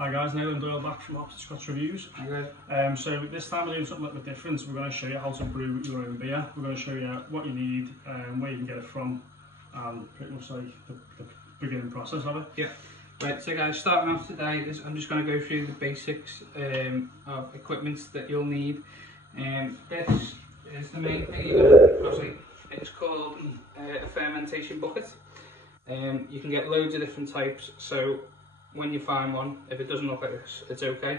Hi guys, Neil and Doyle back from Hops&Scotch Reviews. Hi guys. So this time we're doing something a little bit different. We're going to show you how to brew your own beer. We're going to show you what you need, where you can get it from, and pretty much like the beginning process of it. Yeah. Right, so guys, starting off today, I'm just going to go through the basics of equipment that you'll need. This is the main thing you're going to need. It's called a fermentation bucket. You can get loads of different types, so when you find one, if it doesn't look like this, it's okay.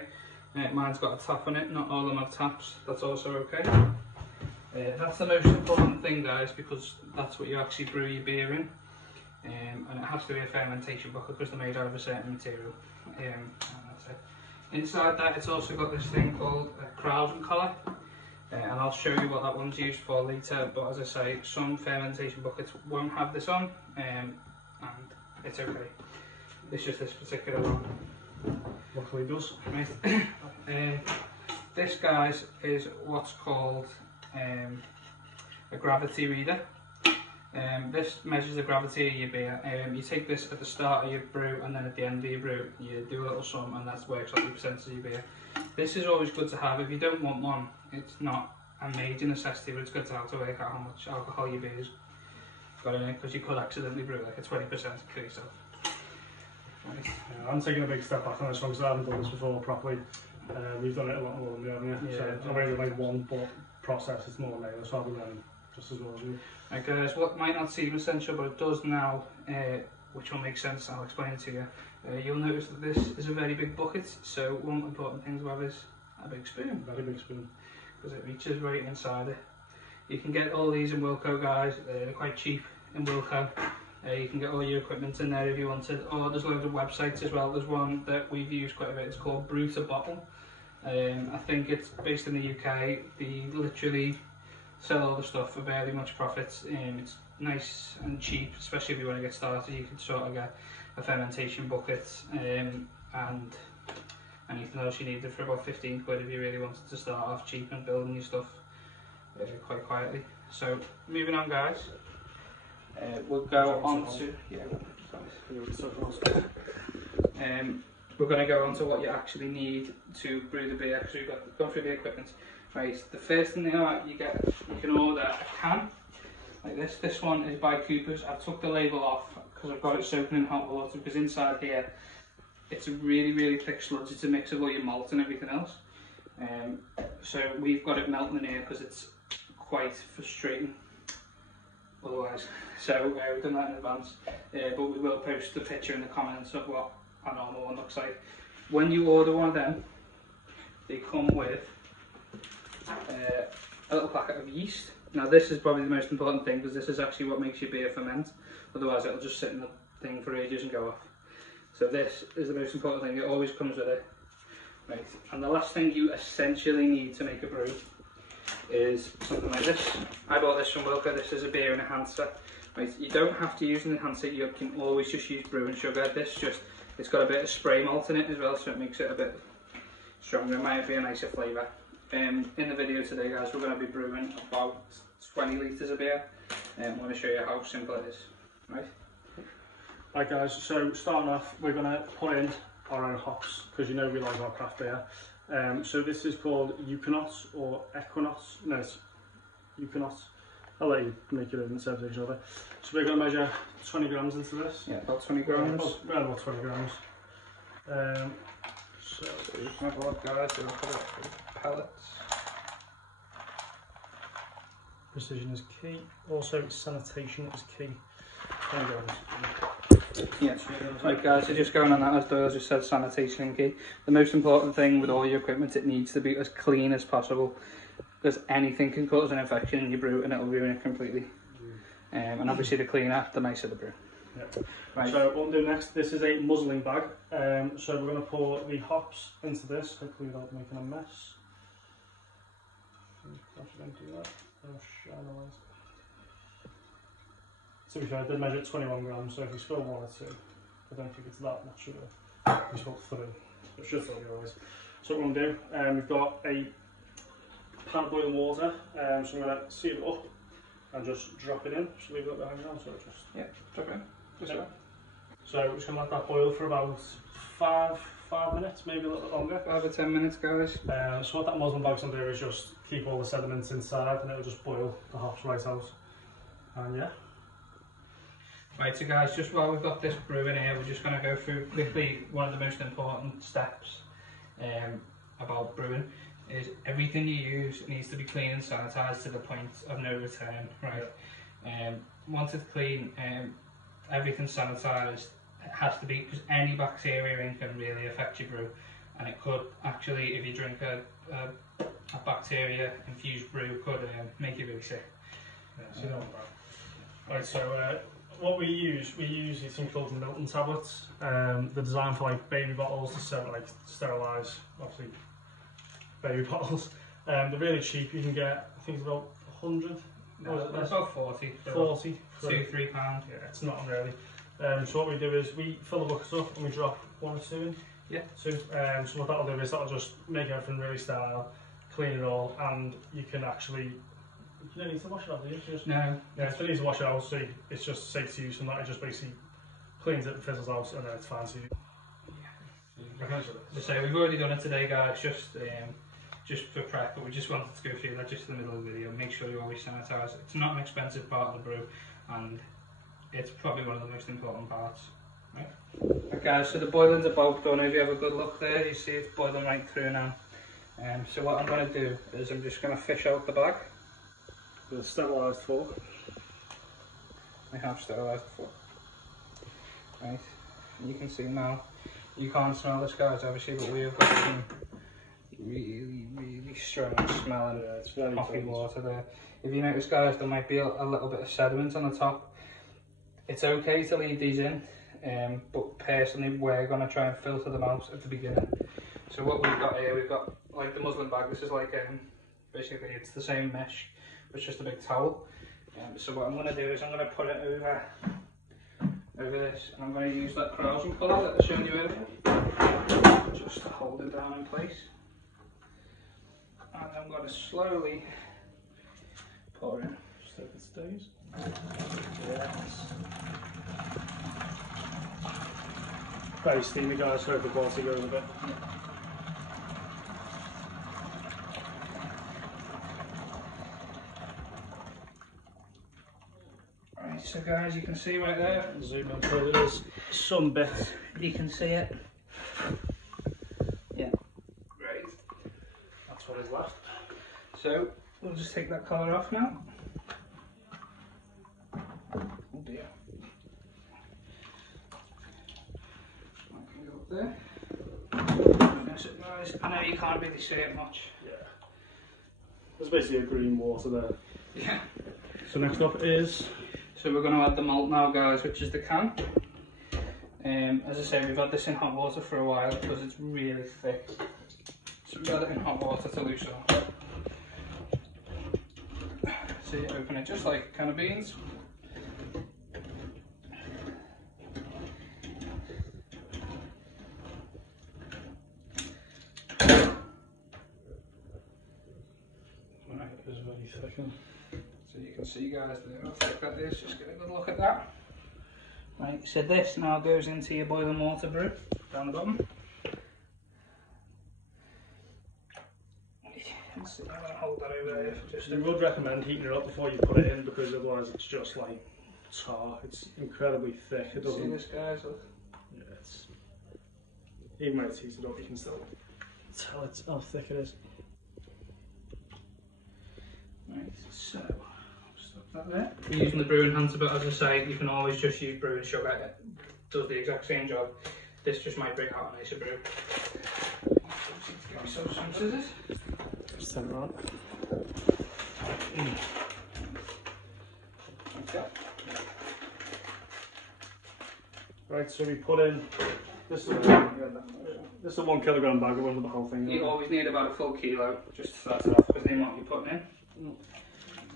Mine's got a tap on it, not all of them have taps, that's also okay. That's the most important thing, guys, because that's what you actually brew your beer in. And it has to be a fermentation bucket because they're made out of a certain material. And that's it. Inside that, it's also got this thing called a crowding collar. And I'll show you what that one's used for later, but as I say, some fermentation buckets won't have this on, and it's okay. It's just this particular one. Luckily it does. Right. This, guys, is what's called a gravity reader. This measures the gravity of your beer. You take this at the start of your brew and then at the end of your brew, you do a little sum and that works out the percentage of your beer. This is always good to have. If you don't want one, it's not a major necessity, but it's good to have to work out how much alcohol your beer's got in it, because you could accidentally brew like a 20% for yourself. Right. Yeah, I'm taking a big step back on this one because I haven't done this before properly. We've done it a lot more than me, haven't you? Yeah, so I've only made one, but process is more later, so I'll be learning just as well as you. Right, guys, what might not seem essential, but it does now, which will make sense, I'll explain it to you. You'll notice that this is a very big bucket, so one of the important things about this is a big spoon. Very big spoon. Because it reaches right inside it. You can get all these in Wilco, guys. They're quite cheap in Wilco. You can get all your equipment in there if you wanted. Or there's loads of websites as well. There's one that we've used quite a bit. It's called Brew to Bottle. I think it's based in the UK. They literally sell all the stuff for barely much profits. It's nice and cheap, especially if you want to get started. You can sort of get a fermentation bucket and anything else you needed for about 15 quid if you really wanted to start off cheap and building your stuff quite quietly. So moving on, guys, we'll go on to we're going to go on to what you actually need to brew the beer, because we've gone through the equipment. Right, the first thing you can order a can like this. This one is by Cooper's. I've took the label off because I've got it soaking in hot water, because inside here it's a really thick sludge. It's a mix of all your malt and everything else. So we've got it melting in here because it's quite frustrating otherwise. So we've done that in advance, but we will post the picture in the comments of what a normal one looks like. When you order one of them, they come with a little packet of yeast. Now this is probably the most important thing, because this is actually what makes your beer ferment. Otherwise it'll just sit in the thing for ages and go off. So this is the most important thing. It always comes with it. Right. And the last thing you essentially need to make a brew is something like this. I bought this from Wilco. This is a beer enhancer. Right. You don't have to use an enhancer. You can always just use brewing sugar. It's got a bit of spray malt in it as well, so it makes it a bit stronger. It might be a nicer flavour. In the video today, guys, we're going to be brewing about 20 litres of beer, and I'm going to show you how simple it is. Right. Right guys, so starting off, we're going to put in our own hops, because you know we like our craft beer. So this is called Equinox or Equinox. No, it's Equinox. I'll let you make your own interpretation of it. So we're going to measure 20 grams into this. Yeah, about 20 grams. Around about 20 grams. So you can have a look, guys. We'll put it through pellets. Precision is key. Also, sanitation is key. 20 grams. Yeah, right guys, so just going on that, as Doyle just said, sanitation key. The most important thing with all your equipment, it needs to be as clean as possible, because anything can cause an infection in your brew and it'll ruin it completely. And obviously the cleaner, the nicer the brew. Yeah. Right. So what we'll do next, this is a muzzling bag. So we're going to pour the hops into this, hopefully without making a mess. Actually don't do that. Oh, shine the light. To be fair, I did measure it 21 grams, so if you spill 1 or 2, I don't think it's that much sugar. We spilled 3, it should fill your eyes. So what we're going to do, we've got a pan of boiling water, so we're going to seal it up and just drop it in. Just leave it behind now, so just... Yeah, drop it in. Just So we're just going to let that boil for about 5 5 minutes, maybe a little bit longer. 5 or 10 minutes, guys. So what that muslin bag's going to do is just keep all the sediments inside, and it'll just boil the hops right out. And yeah. Right, so guys, just while we've got this brewing here, we're just going to go through quickly one of the most important steps about brewing. Is everything you use needs to be clean and sanitised to the point of no return, right? Once it's clean, everything's sanitised. It has to be, because any bacteria in can really affect your brew, and it could actually, if you drink a bacteria infused brew, could make you really sick. Yeah, so right, so what we use these things called Milton tablets. They're designed for like baby bottles to sterilise, obviously, baby bottles. They're really cheap. You can get, I think it's about 100. No, it's about 40. 40. £2-3. Yeah, it's not really. So what we do is we fill the buckets up and we drop 1 or 2 in. Yeah. So what that'll do is that'll just make everything really sterile, clean it all, and you can actually, you don't need to wash it out, do you? Just, no. Yeah, it's really easy to wash it out, so it's just safe to use, and that it just basically cleans it and fizzles out, and then it's fine to use. So we've already done it today, guys, just for prep, but we just wanted to go through that just in the middle of the video. Make sure you always sanitise. It's not an expensive part of the brew, and it's probably one of the most important parts. Right? Okay, guys, so the boiling's about done. If you have a good look there, you see it's boiling right through now. So what I'm going to do is I'm just going to fish out the bag. With a sterilised fork. I have sterilised the fork. Right, you can see now. You can't smell this, guys, obviously, but we have got some really, really strong smelling coffee water there. If you notice, guys, there might be a little bit of sediment on the top. It's okay to leave these in, but personally we're going to try and filter them out at the beginning. So what we've got here, we've got like the muslin bag. This is like, basically it's the same mesh, but it's just a big towel. So what I'm going to do is I'm going to put it over this, and I'm going to use that carousing colour that I showed you earlier, just to hold it down in place. And I'm going to slowly pour in. Just hope it stays. Yes. Very steamy, guys, so the quality goes a bit. Right, so guys, you can see right there. Zoom in so there's some bits. You can see it. Yeah. Great. That's what is left. So we'll just take that colour off now. Oh dear. I can go up there. Finish it nice. I know you can't really see it much. Yeah. There's basically a green water there. Yeah. So next up is... So we're going to add the malt now, guys, which is the can. As I say, we've had this in hot water for a while because it's really thick. So we've got it in hot water to loosen up. So you open it just like a can of beans. Right, it's very thick. So you can see, guys, how thick that is. Just get a good look at that. Right, so this now goes into your boiling water brew down the bottom. So I'm going to hold that over there for just I would recommend heating it up before you put it in, because otherwise it's just like tar. It's incredibly thick. It doesn't. See this, guys? Look. Yeah, it's even when it's heated up, you can still tell it's how thick it is. Right, so stop that there. You're using the brewing enhancer, but as I say, you can always just use brewing sugar. It does the exact same job. This just might bring out a nicer brew. Give me some scissors. Just turn it on. Okay. Right, so we put in this is a 1 kilogram bag. I went with the whole thing. You always need about a full kilo just to start it off, because the amount you're putting in.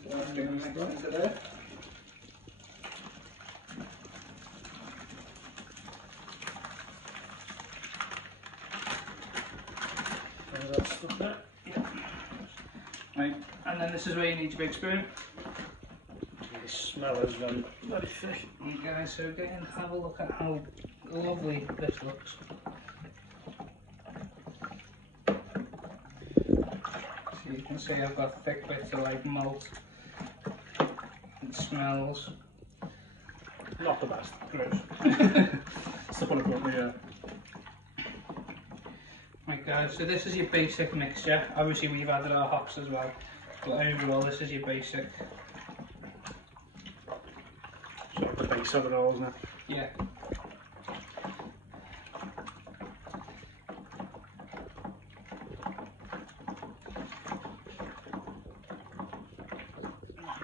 So let's do the mix into there. That stuff there. Yeah. Right, and then this is where you need your big spoon. The smell is very thick. Okay, so again, have a look at how lovely this looks. can see I've got thick bits of like malt. It smells. Not the best. Gross. Step on a bluntly, yeah. Right guys, so this is your basic mixture. Obviously we've added our hops as well, but overall this is your basic. Sort of the base of it all, isn't it? Yeah.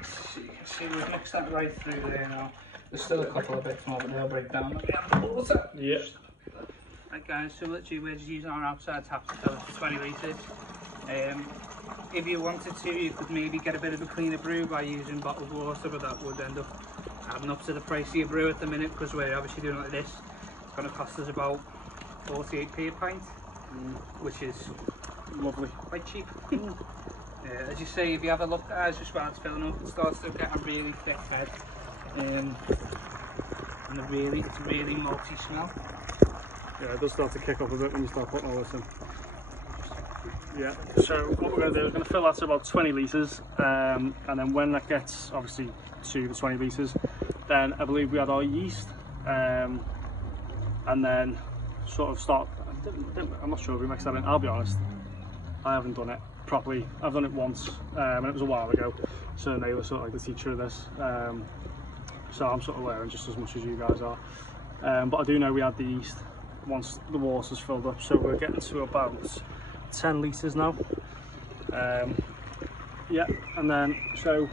So you can see we've mixed that right through there now. There's still a couple of bits more, but they'll break down when we add the water. Yeah. Right guys, so literally we're just using our outside tap to fill it for 20 litres. If you wanted to, you could maybe get a bit of a cleaner brew by using bottled water, but that would end up adding up to the price of your brew at the minute, because we're obviously doing it like this. It's going to cost us about 48p a pint, which is Lovely. quite cheap. As you say, if you have a look guys, just while it's filling up, it starts to get a really thick head. And it's a really malty smell. Yeah, it does start to kick up a bit when you start putting all this in. Yeah, so what we're going to do is going to fill that to about 20 litres, and then when that gets obviously to the 20 litres, then I believe we add our yeast, and then sort of start, I'm not sure if we mix that in, I'll be honest, I haven't done it properly. I've done it once, and it was a while ago, so they were sort of like the teacher of this, so I'm sort of learning just as much as you guys are, but I do know we add the yeast once the water's filled up, so we're getting to about 10 litres now. Yeah, and then so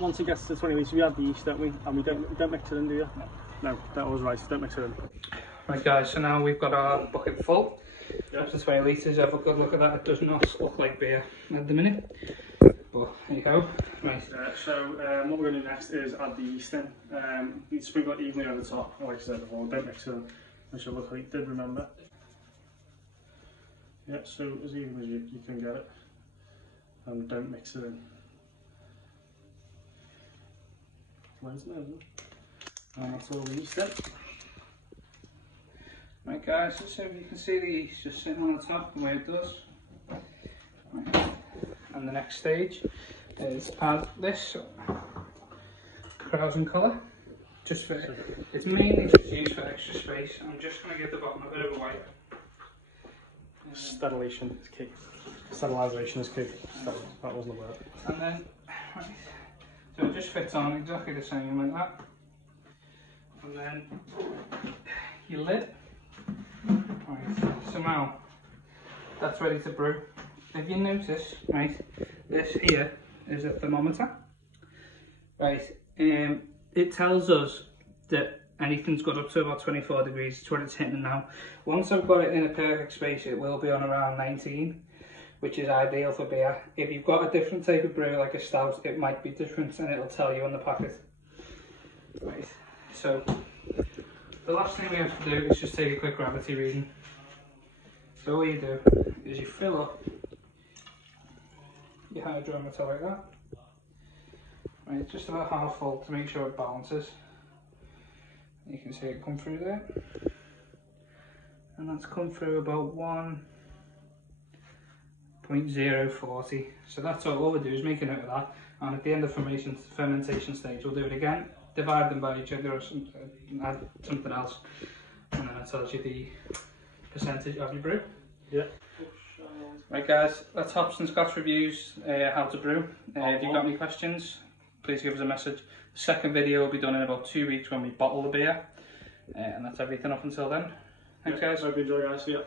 once it gets to 20 litres, we add the yeast, don't we? And we don't mix it in, do you? No, that was right. Don't mix it in. Right, guys. So now we've got our bucket full. Yeah. Up to 20 litres. Have a good look at that. It does not look like beer at the minute, but there you go. Right. So what we're going to do next is add the yeast in. You sprinkle it evenly over the top, like I said before. Don't mix it in. Which I luckily did remember. Yeah, so as even as you can get it, and don't mix it in. Loads there, isn't it? And that's all the yeast in. Right guys, so you can see the yeast just sitting on the top the way it does. Right. And the next stage is add this Browsing colour. Just for, it's mainly just used for extra space. I'm just going to give the bottom a bit of a wipe. Sterilization is key. Sterilisation is key. That wasn't the word. And then, right, so it just fits on exactly the same like that. And then your lid. Right, so now that's ready to brew. If you notice, right, this here is a thermometer. Right, it tells us that anything's got up to about 24 degrees, it's what it's hitting now. Once I've got it in a perfect space, it will be on around 19, which is ideal for beer. If you've got a different type of brew, like a stout, it might be different and it'll tell you on the packet. Right, so the last thing we have to do is just take a quick gravity reading. So all you do is you fill up your hydrometer like that. Right, just about half full to make sure it balances. You can see it come through there. And that's come through about 1.040. So that's all we'll do is make a note of that. And at the end of fermentation stage, we'll do it again, divide them by each other or add something else. And then that tells you the percentage of your brew. Yeah. Right guys, that's Hops and Scotch reviews, how to brew. If you've got any questions, please give us a message. The second video will be done in about 2 weeks when we bottle the beer. And that's everything up until then. Thanks guys. Hope you enjoy guys. See ya.